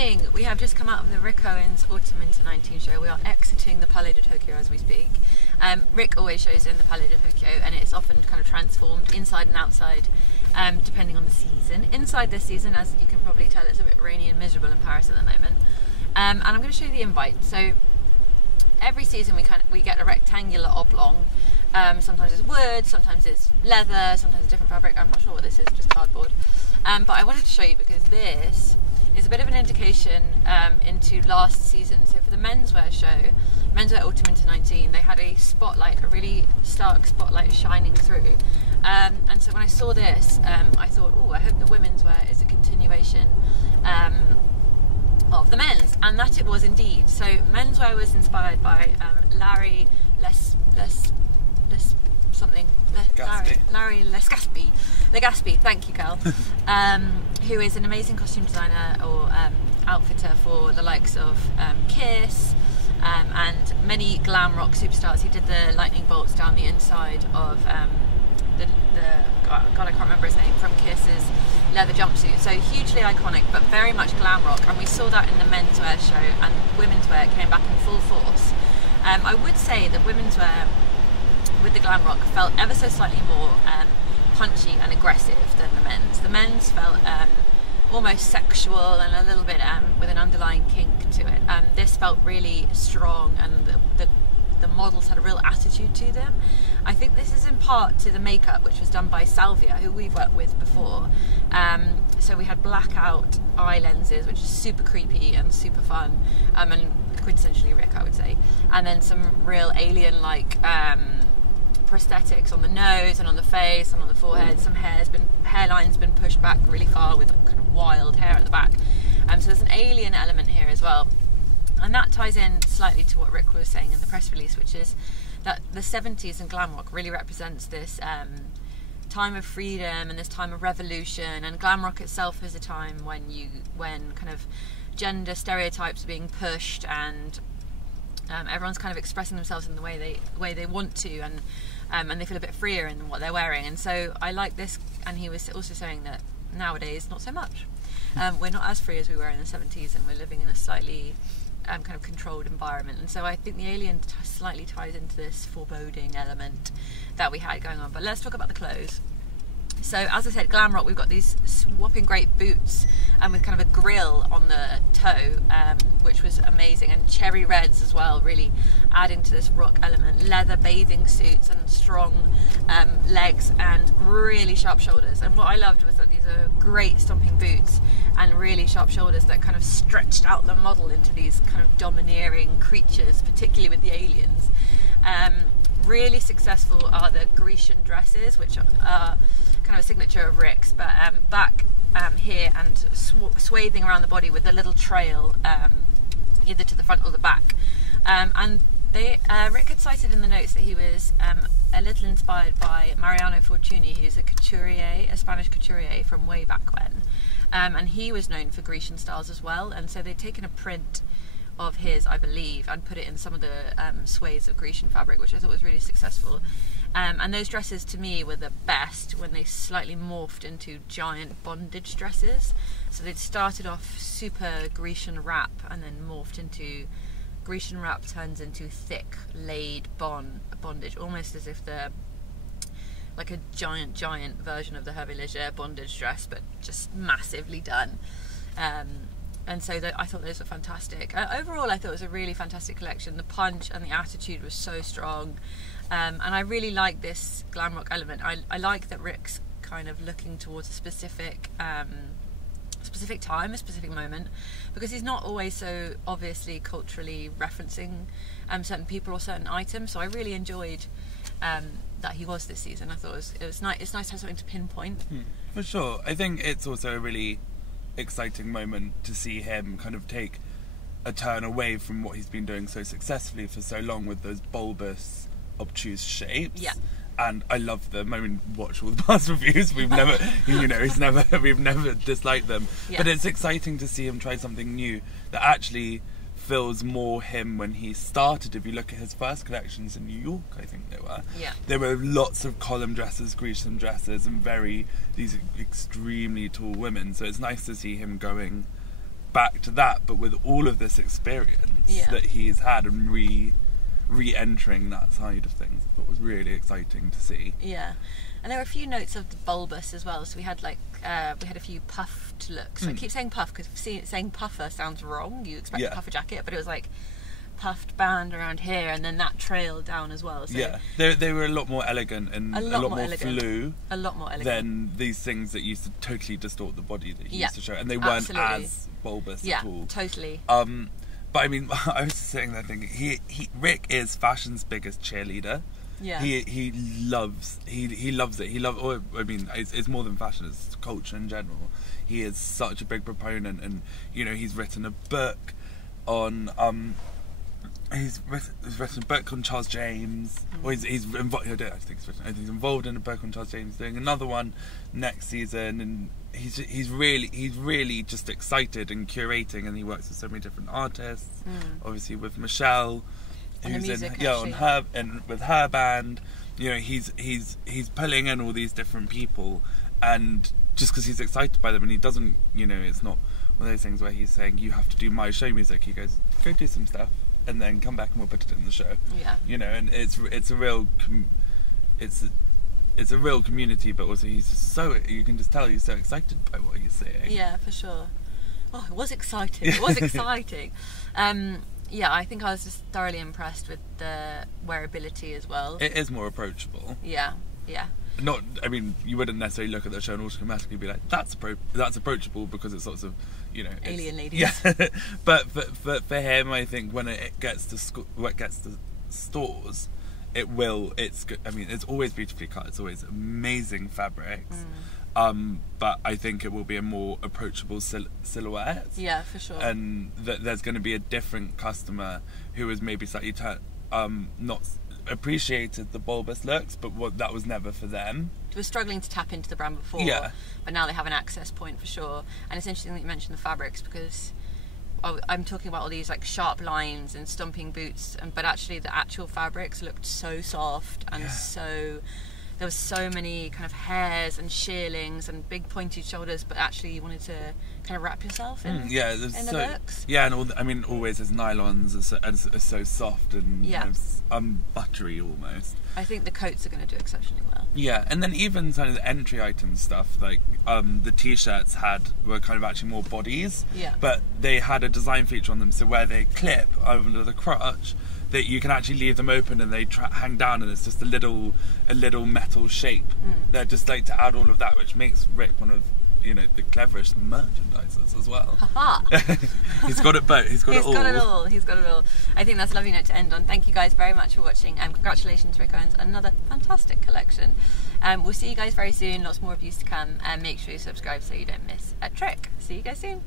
morning! We have just come out of the Rick Owens Autumn Winter 19 show. We are exiting the Palais de Tokyo as we speak. Rick always shows in the Palais de Tokyo, and it's often kind of transformed inside and outside, depending on the season. Inside this season, as you can probably tell, it's a bit rainy and miserable in Paris at the moment. And I'm going to show you the invite. So every season we get a rectangular oblong. Sometimes it's wood, sometimes it's leather, sometimes it's different fabric. I'm not sure what this is, just cardboard. But I wanted to show you because this is a bit of an indication into last season. So for the menswear show, Menswear Autumn Winter 19, they had a spotlight, a really stark spotlight shining through. And so when I saw this, I thought, oh, I hope the women's wear is a continuation of the men's. And that it was indeed. So menswear was inspired by Larry Legaspi, thank you, Cal, who is an amazing costume designer or outfitter for the likes of Kiss and many glam rock superstars. He did the lightning bolts down the inside of God, I can't remember his name, from Kiss's leather jumpsuit. So hugely iconic, but very much glam rock, and we saw that in the menswear show, and women's wear came back in full force. I would say that women's wear with the glam rock felt ever so slightly more punchy and aggressive than the men's. The men's felt almost sexual and a little bit with an underlying kink to it. This felt really strong, and the models had a real attitude to them. I think this is in part to the makeup, which was done by Salvia, who we've worked with before. So we had blackout eye lenses, which is super creepy and super fun, and quintessentially Rick, I would say. And then some real alien-like prosthetics on the nose and on the face and on the forehead. Some hairline's been pushed back really far with kind of wild hair at the back. So there's an alien element here as well. And that ties in slightly to what Rick was saying in the press release, which is that the 70s and glam rock really represents this time of freedom and this time of revolution. And glam rock itself is a time when kind of gender stereotypes are being pushed, and everyone's kind of expressing themselves in the way they want to, and they feel a bit freer in what they're wearing. And so I like this. And he was also saying that nowadays not so much. We're not as free as we were in the 70s, and we're living in a slightly kind of controlled environment. And so I think the alien slightly ties into this foreboding element that we had going on. But let's talk about the clothes. So as I said, glam rock, we've got these whopping great boots with kind of a grill on the toe, which was amazing, and cherry reds as well, really adding to this rock element. Leather bathing suits and strong legs and really sharp shoulders. And what I loved was that these are great stomping boots and really sharp shoulders that kind of stretched out the model into these kind of domineering creatures, particularly with the aliens. Really successful are the Grecian dresses, which are kind of a signature of Rick's, but back here and swathing around the body with a little trail either to the front or the back. And Rick had cited in the notes that he was a little inspired by Mariano Fortuny, who's a Spanish couturier from way back when, and he was known for Grecian styles as well. And so they'd taken a print of his, I believe, and put it in some of the swathes of Grecian fabric, which I thought was really successful. And those dresses to me were the best when they slightly morphed into giant bondage dresses. So they'd started off super Grecian wrap and then morphed into Grecian wrap turns into thick laid bondage, almost as if they're like a giant version of the Hervé Leger bondage dress, but just massively done. And so I thought those were fantastic. Overall, I thought it was a really fantastic collection. The punch and the attitude was so strong. And I really like this glam rock element. I like that Rick's kind of looking towards a specific time, a specific moment, because he's not always so obviously culturally referencing certain people or certain items. So I really enjoyed that he was this season. I thought it was nice. It's nice to have something to pinpoint. For sure. I think it's also a really exciting moment to see him kind of take a turn away from what he's been doing so successfully for so long with those bulbous, obtuse shapes. Yeah. And I love them. I mean, watch all the past reviews. We've never, we've never disliked them. Yeah. But it's exciting to see him try something new that actually feels more him when he started. If you look at his first collections in New York, I think there were lots of column dresses, Grecian dresses, and these extremely tall women. So it's nice to see him going back to that, but with all of this experience that he's had and re-entering that side of things. I thought was really exciting to see. Yeah, and there were a few notes of the bulbous as well. So we had like we had a few puffed looks. I keep saying puff because saying puffer sounds wrong. You expect a puffer jacket, but it was like puffed band around here, and then that trailed down as well. So yeah, they were a lot more elegant and a lot more flu. A lot more elegant than these things that used to totally distort the body that he used to show, and they weren't as bulbous at all. Totally. But I mean, I was saying that thing. Rick is fashion's biggest cheerleader. Yeah. He loves it. I mean, it's more than fashion. It's culture in general. He is such a big proponent, and you know, he's written a book on He's written a book on Charles James, or he's involved. I don't think he's involved in a book on Charles James, doing another one next season, and he's really just excited and curating, and he works with so many different artists. Obviously with Michelle, who's with her band. You know, he's pulling in all these different people, and just because he's excited by them, and he doesn't, you know, it's not one of those things where he's saying you have to do my show music. He goes, go do some stuff, and then come back and we'll put it in the show. Yeah. You know, and it's a real community, but also he's just you can just tell he's so excited by what he's saying. Yeah, for sure. Oh, it was exciting. It was exciting. Yeah, I think I was just thoroughly impressed with the wearability as well. It is more approachable. Yeah, yeah. Not, I mean, you wouldn't necessarily look at the show and automatically be like, that's approachable, because it's sorts of, you know, alien ladies. Yeah, but for him, I think when it gets to stores, it's good. I mean, it's always beautifully cut. It's always amazing fabrics. But I think it will be a more approachable silhouette. Yeah, for sure. And there's going to be a different customer who is maybe slightly not appreciated the bulbous looks, but that was never for them. They were struggling to tap into the brand before, but now they have an access point for sure. And it's interesting that you mentioned the fabrics, because I'm talking about all these like sharp lines and stumping boots, but actually the actual fabrics looked so soft and there was so many kind of hairs and shearlings and big pointed shoulders, but actually you wanted to kind of wrap yourself in the looks. Yeah, and always his nylons are so soft and kind of buttery almost. I think the coats are going to do exceptionally well. Yeah, and then even kind of the entry item stuff, like the t-shirts were kind of actually more bodies, but they had a design feature on them, so where they clip over the crotch, that you can actually leave them open and they hang down, and it's just a little metal shape. They're just like to add all of that, which makes Rick one of, you know, the cleverest merchandisers as well. He's got it both. He's got it all. He's got it all. I think that's a lovely note to end on. Thank you guys very much for watching, and congratulations, Rick Owens, another fantastic collection. We'll see you guys very soon. Lots more reviews to come, and make sure you subscribe so you don't miss a trick. See you guys soon.